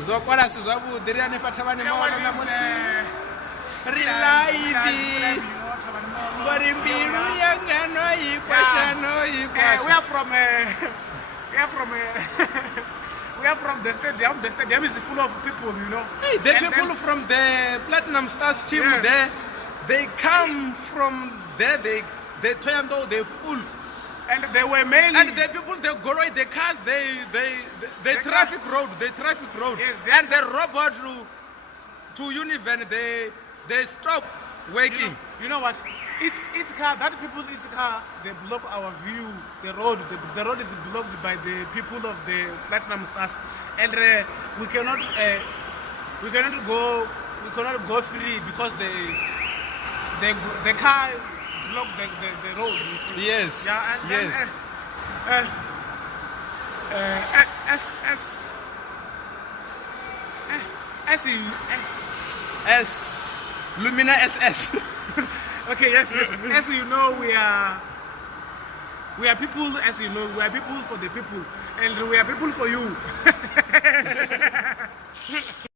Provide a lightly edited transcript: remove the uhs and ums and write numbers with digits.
Zokwala sizwabuḓi ri hanefha thavhani maono namusi ri live ngori mbilu yanga no ikwasha no ikwasha. We are from the stadium. The stadium is full of people, you know. Hey, the people from the Platinum Stars team there, they come from there. They Toyando, they full. And they were mainly. And the people, they go right, the cars, they traffic road, Yes, and the robot to Univen, they stop working. You know what? Each car, that people, each car, they block our view. The road is blocked by the people of the Platinum Stars, and we cannot go free because the car block the road. You see? Yes. Yeah. And yes. S Lumina SS. Okay, yes. As you know, we are people. As you know, we are people for the people, and we are people for you.